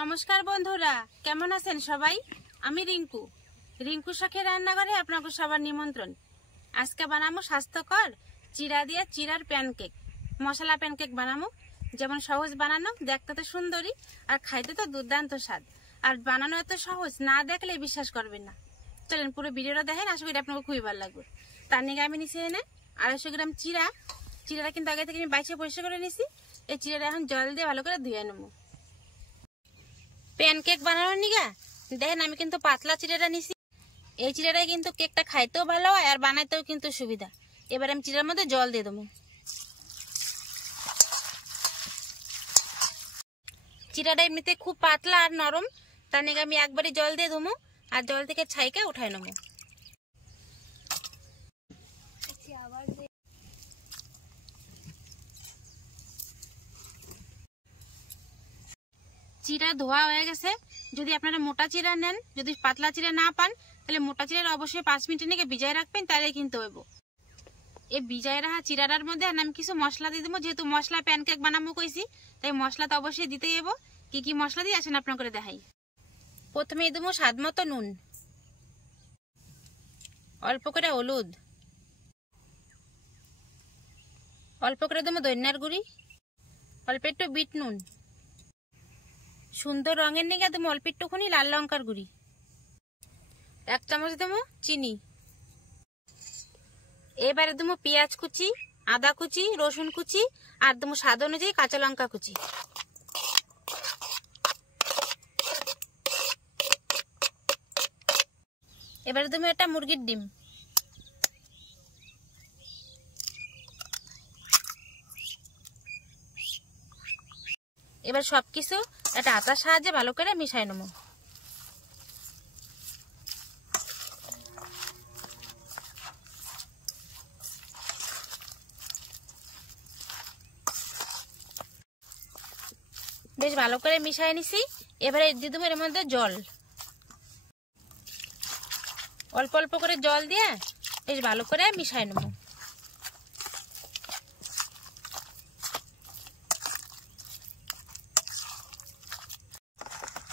নমস্কার বন্ধুরা, কেমন আছেন সবাই? আমি রিঙ্কু শখের রান্নাঘরে আপনাকে সবার নিমন্ত্রণ। আজকে বানাবো স্বাস্থ্যকর চিড়া দিয়ে চিড়ার প্যানকেক, মশলা প্যানকেক বানাবো। যেমন সহজ বানানো, দেখতে তো সুন্দরী আর খাইতে তো দুর্দান্ত স্বাদ। আর বানানো এত সহজ, না দেখলে বিশ্বাস করবেন না। চলেন পুরো ভিডিওটা দেখেন, আশা করি আপনাকে খুবই ভালো লাগবে। তার নিয়ে আমি নিচে এনে 250 গ্রাম চিড়াটা কিন্তু আগে থেকে আমি বাইছে পরিষ্কার করে নিছি। এই চিড়াটা এখন জল দিয়ে ভালো করে ধুয়ে নেবো। প্যানকেক বানানোর নিগা দেখেন আমি কিন্তু পাতলা চিড়াটা নিছি। এই চিড়াটাই কিন্তু কেকটা খাইতেও ভালো হয় আর বানাইতেও কিন্তু সুবিধা। এবার আমি চিড়ার মধ্যে জল দিয়ে দেবো। চিড়াটা এমনিতে খুব পাতলা আর নরম, তার নিগা আমি একবারই জল দিয়ে দেবো আর জল থেকে ছাইকে উঠাই নেবো। চিড়া ধোয়া হয়ে গেছে। যদি আপনারা মোটা চিড়া নেন, যদি পাতলা চিড়া না পান, তাহলে মোটা চিড়ার অবশ্যই 5 মিনিট নিয়ে ভিজায় রাখবেন, তাহলে কিন্তু হইব। এই ভিজায় রাখা চিড়াটার মধ্যে আমি কিছু মশলা দিয়ে দেবো। যেহেতু মশলা প্যানকেক বানাবো কইছি, তাই মশলা তো অবশ্যই দিতেই হইব। কি কি মশলা দিয়ে আসেন আপনার করে দেখাই। প্রথমে দেবো স্বাদ মতো নুন, অল্প করে হলুদ, অল্প করে দেবো ধনিয়ার গুঁড়ি, অল্প একটু বিট নুন, সুন্দর রঙের নিগে দেবো অল্প একটুখানি লাল লঙ্কার গুঁড়ি, 1 চামচ দেবো চিনি। এবারে দেবো পেঁয়াজ কুচি, আদা কুচি, রসুন কুচি আর দেবো স্বাদ অনুযায়ী কাঁচা লঙ্কা কুচি। এবারে দেবো একটা মুরগির ডিম। এবার সবকিছু একটা আটার সাহায্যে ভালো করে মিশাই নেবো। বেশ ভালো করে মিশাই নিছি। এবারে দিয়ে দেবো এর মধ্যে জল, অল্প অল্প করে জল দিয়ে বেশ ভালো করে মিশাই নেবো।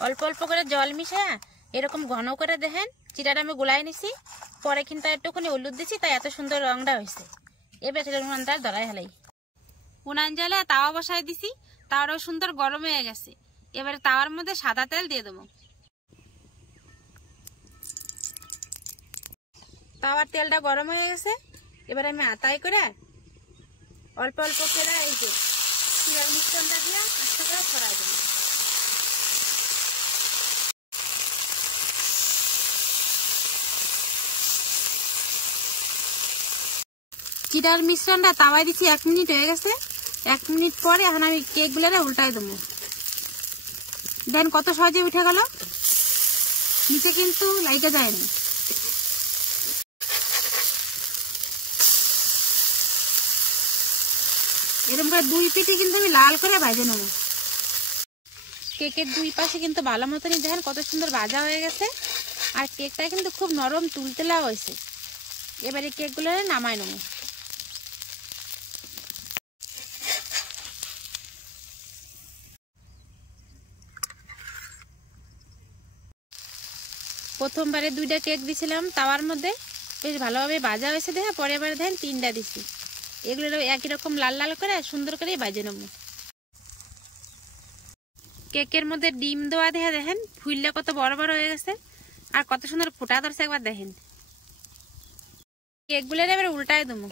অল্প অল্প করে জল মিশা এরকম ঘন করে দেখেন চিড়াটা আমি গোলাই নিছি। পরে কিন্তু একটুখানি হলুদ দিছি, তাই এত সুন্দর রংটা হয়েছে। এবার সেটা উনানটা ধরাই হেলাই। উনান জ্বালে তাওয়া বসাই দিছি, তাওয়াটাও সুন্দর গরম হয়ে গেছে। এবারে তাওয়ার মধ্যে সাদা তেল দিয়ে দেবো। তাওয়ার তেলটা গরম হয়ে গেছে। এবার আমি আতাই করে অল্প অল্প করে এই যে চিড়ার মিশ্রণটা দিয়ে আস্তে করে ছড়াই দেবো। চিড়ার মিশ্রণটা তাওয়ায় দিচ্ছি, 1 মিনিট হয়ে গেছে। 1 মিনিট পরে এখন আমি কেক গুলো উল্টাই দেবো। দেন কত সহজে উঠে গেল, নিচে কিন্তু লাইটে যায়নি। এরকম করে 2 পিঠে কিন্তু আমি লাল করে ভাজে নেবো। কেকের 2 পাশে কিন্তু ভালো মতনই দেখেন কত সুন্দর ভাজা হয়ে গেছে। আর কেকটা কিন্তু খুব নরম তুলতুলা হয়েছে। এবারে কেকগুলো নামাই নেবো। প্রথমবারে 2টা কেক দিছিলাম তাওয়ার মধ্যে, বেশ ভালোভাবে ভাজা হয়েছে দেখা। পরে এবারে দেখেন 3টা দিছি। এগুলো একই রকম লাল লাল করে সুন্দর করে ভাজে নেবো। কেকের মধ্যে ডিম দেওয়া দেখা দেখেন ফুললে কত বড় বড় হয়ে গেছে আর কত সুন্দর ফোটা ধরছে, একবার দেখেন। কেকগুলো এবার উল্টায় দেবো।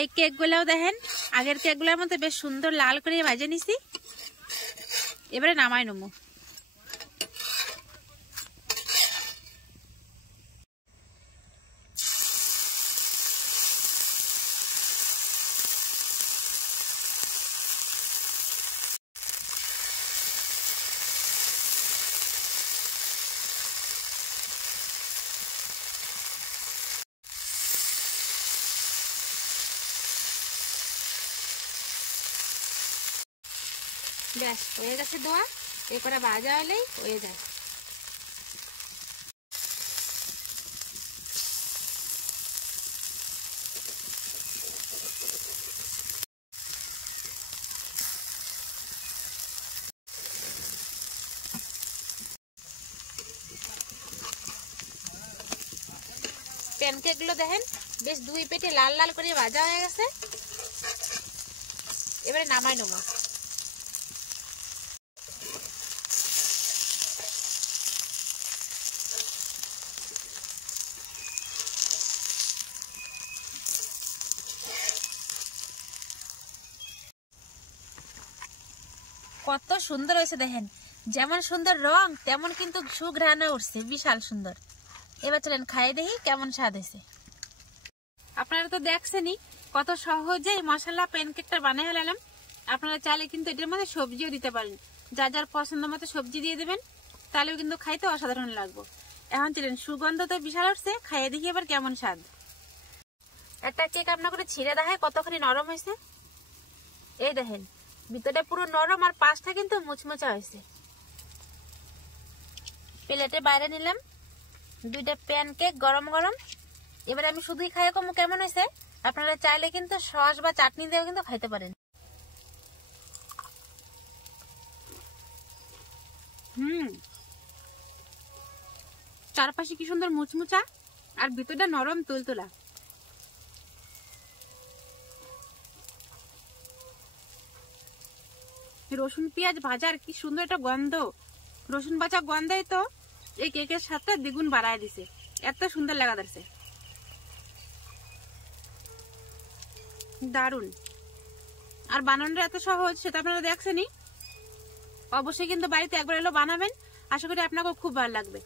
এই কেকগুলোও দেখেন আগের কেকগুলোর মধ্যে বেশ সুন্দর লাল করে ভাজে নিছি। এবারে নামাই নেবো। ব্যাস হয়ে গেছে দেওয়া। এ করে ভাজা হলেই হয়ে যায়। প্যানকেক গুলো দেখেন বেশ দুই পেটে লাল লাল করে ভাজা হয়ে গেছে। এবারে নামাই নেব। কত সুন্দর হয়েছে দেখেন, যেমন সুন্দর রং তেমন কিন্তু সুঘ্রাণে উঠছে, বিশাল সুন্দর। এবার চলেন খাই দেখি কেমন স্বাদ হয়েছে। আপনারা তো দেখছেনই কত সহজে মশলা প্যানকেকটা বানিয়ে ফেলাম। আপনারা চাইলে কিন্তু এটার মধ্যে সবজিও দিতে পারেন, যার যার পছন্দ মতো সবজি দিয়ে দেবেন, তাহলেও কিন্তু খাইতে অসাধারণ লাগবে। এখন চলেন, সুগন্ধ তো বিশাল উঠছে, খাইয়ে দেখি এবার কেমন স্বাদ। একটা কেক আপনার করে ছিঁড়ে দেখায় কতখানি নরম হয়েছে। এই দেখেন ভিতরটা পুরো নরম আর পাশটা কিন্তু মুচমুচা হয়েছে। প্লেটে বাইরে নিলাম দুইটা প্যানকেক গরম গরম। এবার আমি শুধুই খাই কম কেমন হয়েছে। আপনারা চাইলে কিন্তু সস বা চাটনি দিয়েও কিন্তু খাইতে পারেন। চারপাশে কি সুন্দর মুচমুচা আর ভিতরটা নরম তুলতুলা। রসুন পেঁয়াজ ভাজার কি সুন্দর একটা গন্ধ, রসুন ভাজা গন্ধই তো এই কেকের স্বাদটা দ্বিগুণ বাড়ায় দিছে, এত সুন্দর লাগা যাচ্ছে, দারুন। আর বানানোটা এত সহজ সেটা আপনারা দেখছেনই। অবশ্যই কিন্তু বাড়িতে একবার এলো বানাবেন, আশা করি আপনাকেও খুব ভালো লাগবে।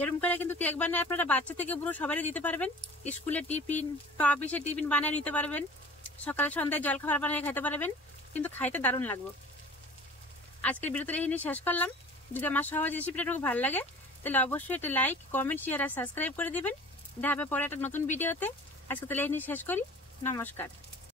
এরকম করে কিন্তু কেক বানিয়ে আপনারা বাচ্চা থেকে পুরো সবাই দিতে পারবেন। স্কুলে টিফিন বা অফিসে টিফিন বানিয়ে নিতে পারবেন, সকালে সন্ধ্যায় জলখাবার বানিয়ে খেতে পারবেন, কিন্তু খাইতে দারুণ লাগবে। আজকের ভিডিওতে এই নিয়ে শেষ করলাম। যদি আমার সহজ রেসিপিটা একটু ভালো লাগে তাহলে অবশ্যই একটা লাইক, কমেন্ট, শেয়ার আর সাবস্ক্রাইব করে দিবেন। দেখা হবে পরে একটা নতুন ভিডিওতে। আজকে তাহলে এই নিয়ে শেষ করি। নমস্কার।